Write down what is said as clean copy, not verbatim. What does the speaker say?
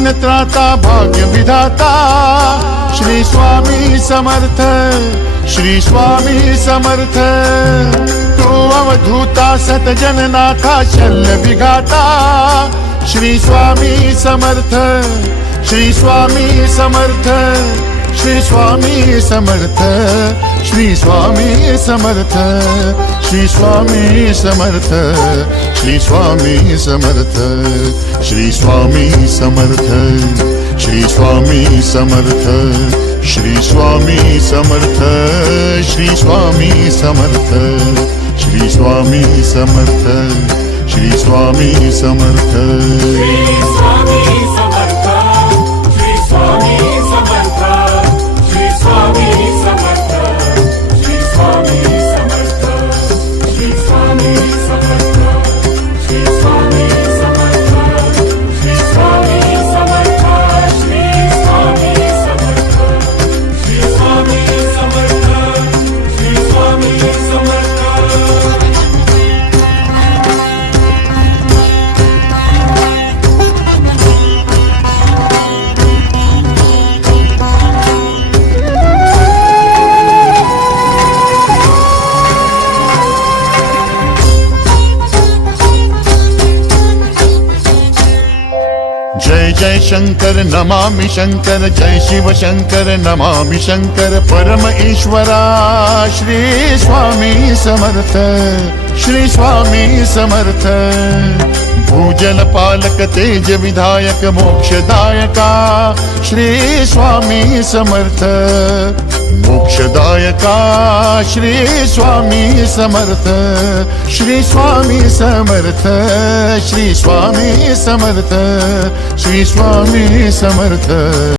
दीन त्राता भाग्य विधाता श्री स्वामी समर्थ, श्री स्वामी समर्थ। तू अवधूता सतजननाथा शल्य विघाता श्री स्वामी समर्थ, श्री स्वामी समर्थ, श्री स्वामी समर्थ, श्री स्वामी समर्थ, श्री स्वामी समर्थ, श्री स्वामी समर्थ, श्री स्वामी समर्थ, श्री स्वामी समर्थ, श्री स्वामी समर्थ, श्री स्वामी समर्थ, श्री स्वामी समर्थ, श्री स्वामी समर्थ। जय जय शंकर नमामि शंकर, जय शिव शंकर नमामि शंकर। परम ईश्वरा श्री स्वामी समर्थ, श्री स्वामी समर्थ। भूजल पालक तेज विधायक मोक्षदायका श्री स्वामी समर्थ, मोक्षदायका श्री स्वामी समर्थ, श्री स्वामी समर्थ, श्री स्वामी समर्थ, श्री स्वामी समर्थ।